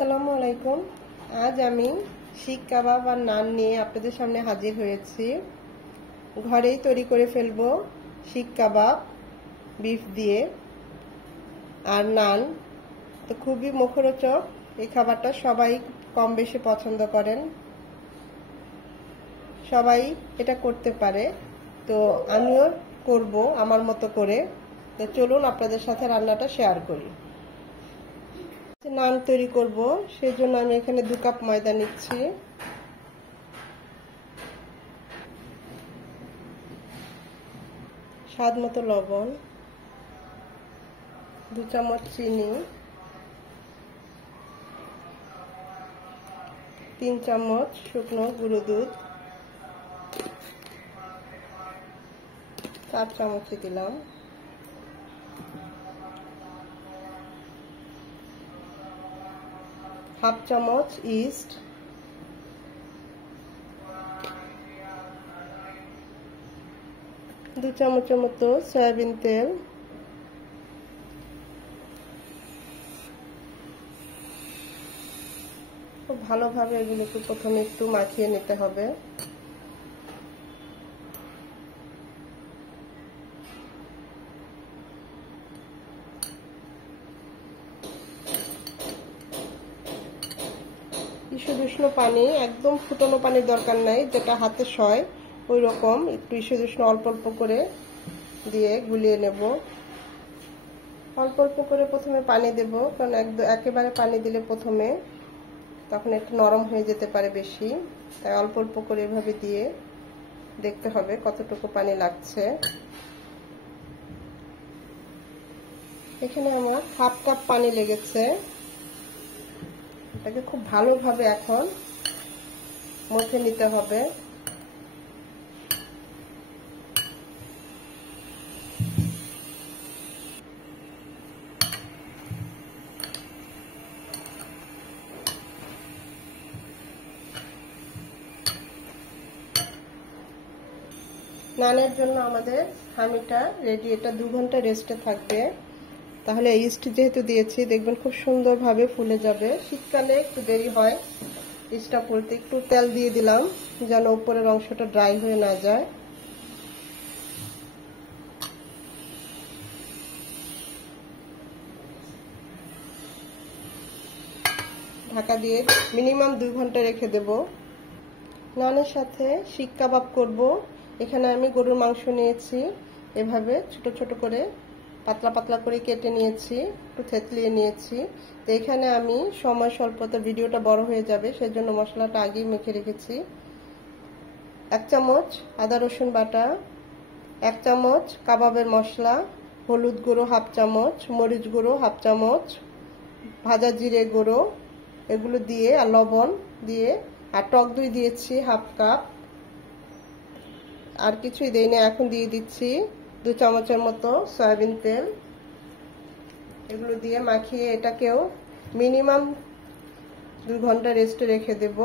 আসসালামু আলাইকুম। আজ আমি শিক কাবাব আর নান নিয়ে আপনাদের সামনে হাজির হয়েছি। ঘরেই তৈরি করে ফেলবো শিক কাবাব বিফ দিয়ে আর নান। তো খুবই মুখরোচক এই খাবারটা, সবাই কম বেশি পছন্দ করেন, সবাই এটা করতে পারে। তো আমিও করব আমার মতো করে। তো চলুন আপনাদের সাথে রান্নাটা শেয়ার করি। নান তৈরি করব, সেজন্য আমি এখানে 2 কাপ ময়দা নিচ্ছি, স্বাদ মতো লবণ, 2 চামচ চিনি, 3 চামচ শুকনো গুঁড়ো দুধ, 4 চামচ দিলাম, হাফ চামচ ইস্ট, 2 চামচের মতো সয়াবিন তেল, খুব ভালোভাবে এগুলোকে প্রথমে একটু মাখিয়ে নিতে হবে। ঈষদুষ্ণ পানি, একদম ফুটানো পানির দরকার নাই, যেটা হাতে সয় ওই রকম একটু ঈষদুষ্ণ অল্প অল্প করে দিয়ে গুলিয়ে নেব। অল্প অল্প করে প্রথমে পানি দেব, কারণ একেবারে পানি দিলে প্রথমে তখন একটু নরম হয়ে যেতে পারে বেশি, তাই অল্প অল্প করে এভাবে দিয়ে দেখতে হবে কতটুকু পানি লাগছে। এখানে আমার হাফ কাপ পানি লেগেছে। এটাকে খুব ভালোভাবে এখন মথে নিতে হবে। নানের জন্য আমাদের হামিটা রেডি, এটা 2 ঘন্টা রেস্টে থাকবে। তাহলে ইস্ট যেহেতু দিয়েছি, দেখবেন খুব সুন্দরভাবে ফুলে যাবে। শীতকালে একটু দেরি হয় ইস্টটা ফুলতে। একটু তেল দিয়ে দিলাম যেন উপরের অংশটা ড্রাই হয়ে না যায়। ঢাকা দিয়ে মিনিমাম 2 ঘন্টা রেখে দেব। নানের সাথে শিক কাবাব করব। এখানে আমি গরুর মাংস নিয়েছি, এভাবে ছোট ছোট করে পাতলা পাতলা করে কেটে নিয়েছি, একটু থেতলিয়ে নিয়েছি। তো এখানে আমি সময় স্বল্পতা, ভিডিওটা বড় হয়ে যাবে, সেজন্য মশলাটা আগেই মেখে রেখেছি। 1 চামচ আদা রসুন বাটা, 1 চামচ কাবাবের মশলা, হলুদ গুঁড়ো হাফ চামচ, মরিচ গুঁড়ো হাফ চামচ, ভাজা জিরে গুঁড়ো, এগুলো দিয়ে আর লবণ দিয়ে, আর টক দই দিয়েছি হাফ কাপ। আর কিছুই দেই না। এখন দিয়ে দিচ্ছি 2 চামচের মতো সয়াবিন তেল। এগুলো দিয়ে মাখিয়ে এটাকেও মিনিমাম 2 ঘন্টা রেস্টে রেখে দেব।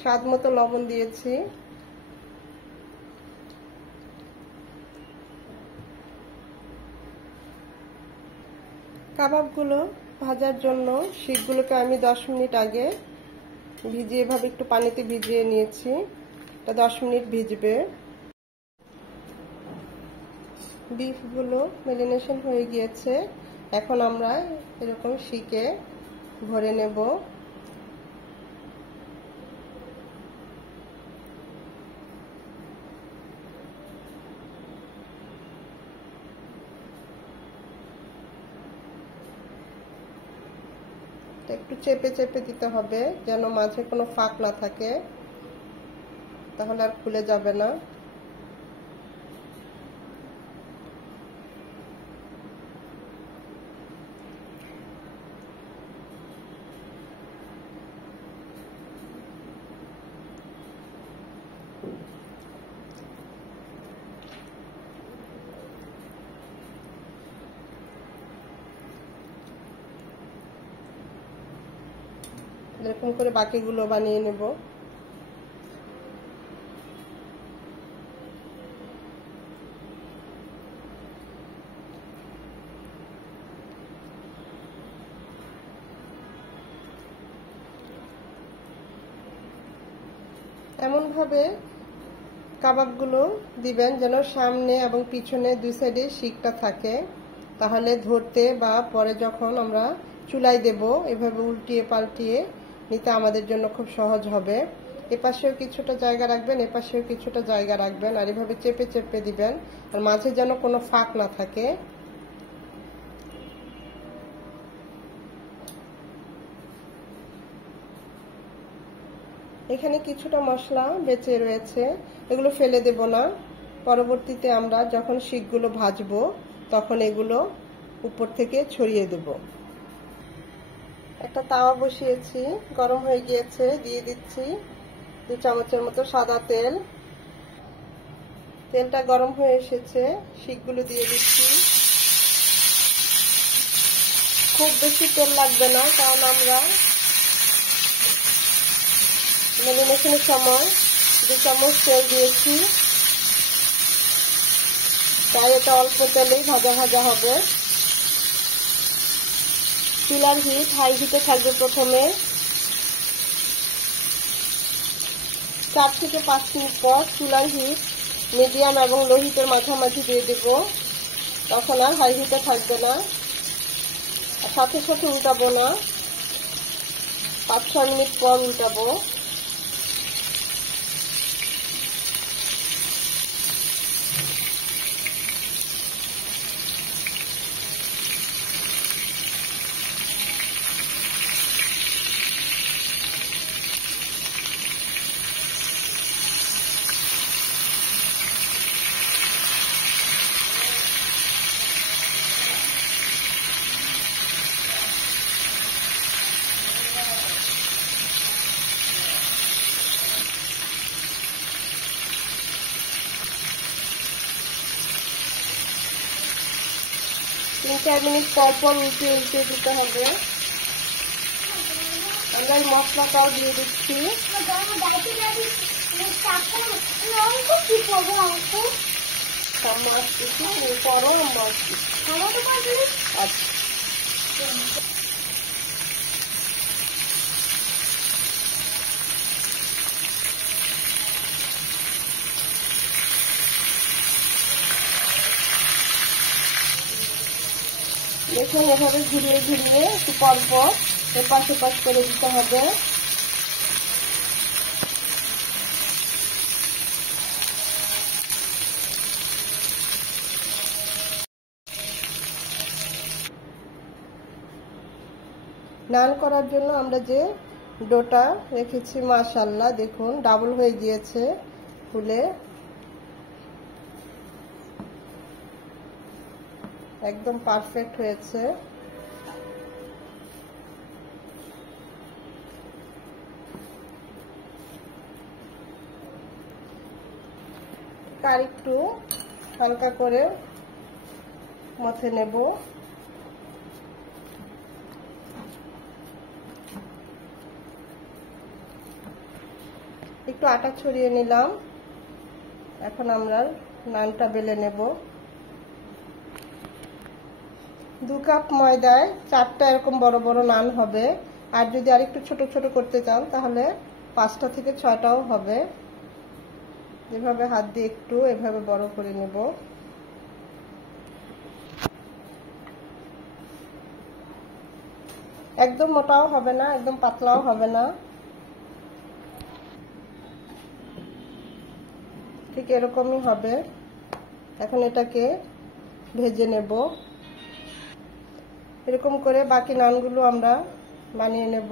স্বাদ মতো লবণ দিয়েছি। কাবাবগুলো ভাজার জন্য শিকগুলোকে আমি 10 মিনিট আগে ভিজিয়ে, এভাবে একটু পানিতে ভিজিয়ে নিয়েছি। এটা 10 মিনিট ভিজবে। বিফগুলো ম্যারিনেশন হয়ে গিয়েছে। এখন আমরা এরকম শিকে ভরে নেব। একটু চেপে চেপে দিতে হবে যেন মাঝে কোনো ফাঁক না থাকে, তাহলে আর খুলে যাবে না। এরকম করে বাকিগুলো বানিয়ে নেব। এমনভাবে কাবাবগুলো দিবেন যেন সামনে এবং পিছনে দুই সাইডে শিকটা থাকে, তাহলে ধরতে বা পরে যখন আমরা চুলায় দেব এভাবে উল্টিয়ে পাল্টিয়ে নিতে আমাদের জন্য খুব সহজ হবে। এপাশেও কিছুটা জায়গা রাখবেন, এপাশেও কিছুটা জায়গা রাখবেন, আর এভাবে চেপে চেপে দিবেন, আর মাঝে যেন কোনো ফাঁক না থাকে। এখানে কিছুটা মশলা বেঁচে রয়েছে, এগুলো ফেলে দেব না। পরবর্তীতে আমরা যখন শিকগুলো ভাজবো তখন এগুলো উপর থেকে ছড়িয়ে দেব। একটা তাওয়া বসিয়েছি, গরম হয়ে গিয়েছে, দিয়ে দিচ্ছি 2 চামচের মতো সাদা তেল। তেলটা গরম হয়ে এসেছে, শিকগুলো দিয়ে দিচ্ছি। খুব বেশি তেল লাগবে না, কারণ আমরা ম্যারিনেশনের সময় 2 চামচ তেল দিয়েছি, তাই এটা অল্প তেলেই ভাজা ভাজা হবে। চুলার হিট হাই হিটে থাকবে। প্রথমে 4 থেকে 5 মিনিট পর চুলার হিট মিডিয়াম এবং লো হিটের মাঝামাঝি দিয়ে দেব, তখন আর হাই হিটে থাকবে না। আর সাথে সাথে উল্টাবো না, 5-6 মিনিট পর উল্টাবো। তিন 4 মিনিট পর পর উল্টে উল্টে দিতে হবে। আমরা মশলাটাও দিয়ে দিচ্ছি। দেখুন, এভাবে ঘুরিয়ে ঘুরিয়ে একটু পরপর এপাশ ওপাশ করে দিতে হবে। নান করার জন্য আমরা যে ডোটা রেখেছি, মাশাআল্লাহ দেখুন ডাবল হয়ে গিয়েছে ফুলে, একদম পারফেক্ট হয়েছে। আর একটু হালকা করে মথে নেব। একটু আটা ছড়িয়ে নিলাম, এখন আমরা নানটা বেলে নেব। 2 কাপ ময়দায় 4টা এরকম বড় বড় নান হবে, আর যদি আরেকটু ছোট ছোট করতে চান তাহলে 5টা থেকে 6টাও হবে। এভাবে হাত দিয়ে একটু এভাবে বড় করে নেব। একদম মোটাও হবে না, একদম পাতলাও হবে না, ঠিক এরকমই হবে। এখন এটাকে ভেজে নেব। এরকম করে বাকি নানগুলো আমরা বানিয়ে নেব।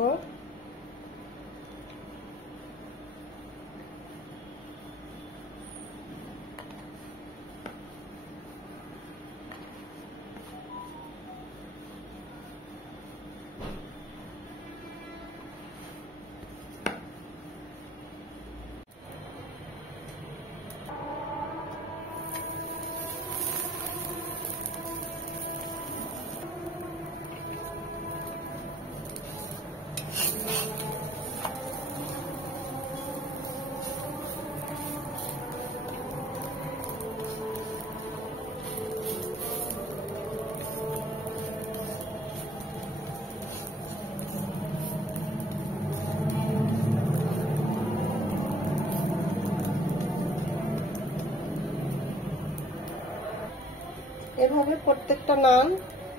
এভাবে প্রত্যেকটা নান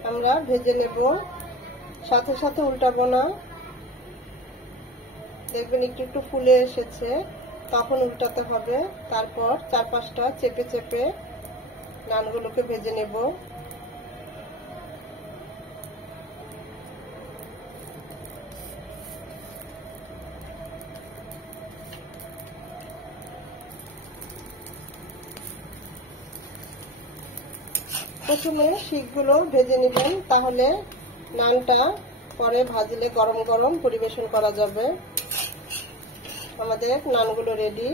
আমরা ভেজে নেব, সাথে সাথে উল্টাবো না। দেখবেন একটু একটু ফুলে এসেছে, তখন উল্টাতে হবে। তারপর 4-5টা চেপে চেপে নানগুলোকে ভেজে নেব। প্রথমে শিকগুলো ভেজে নেবেন, তাহলে নানটা পরে ভাজলে গরম গরম পরিবেশন করা যাবে। আমাদের নানগুলো রেডি,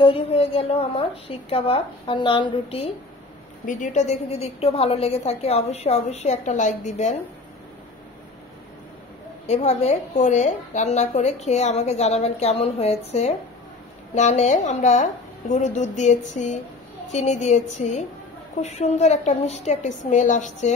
তৈরি হয়ে গেল আমার শিক কাবাব আর নান রুটি। ভিডিওটা দেখে যদি একটু ভালো লেগে থাকে অবশ্যই একটা লাইক দিবেন। এভাবে করে রান্না করে খেয়ে আমাকে জানাবেন কেমন হয়েছে। নানে আমরা গরুর দুধ দিয়েছি, চিনি দিয়েছি, খুব সুন্দর একটা মিষ্টি একটা স্মেল আসছে।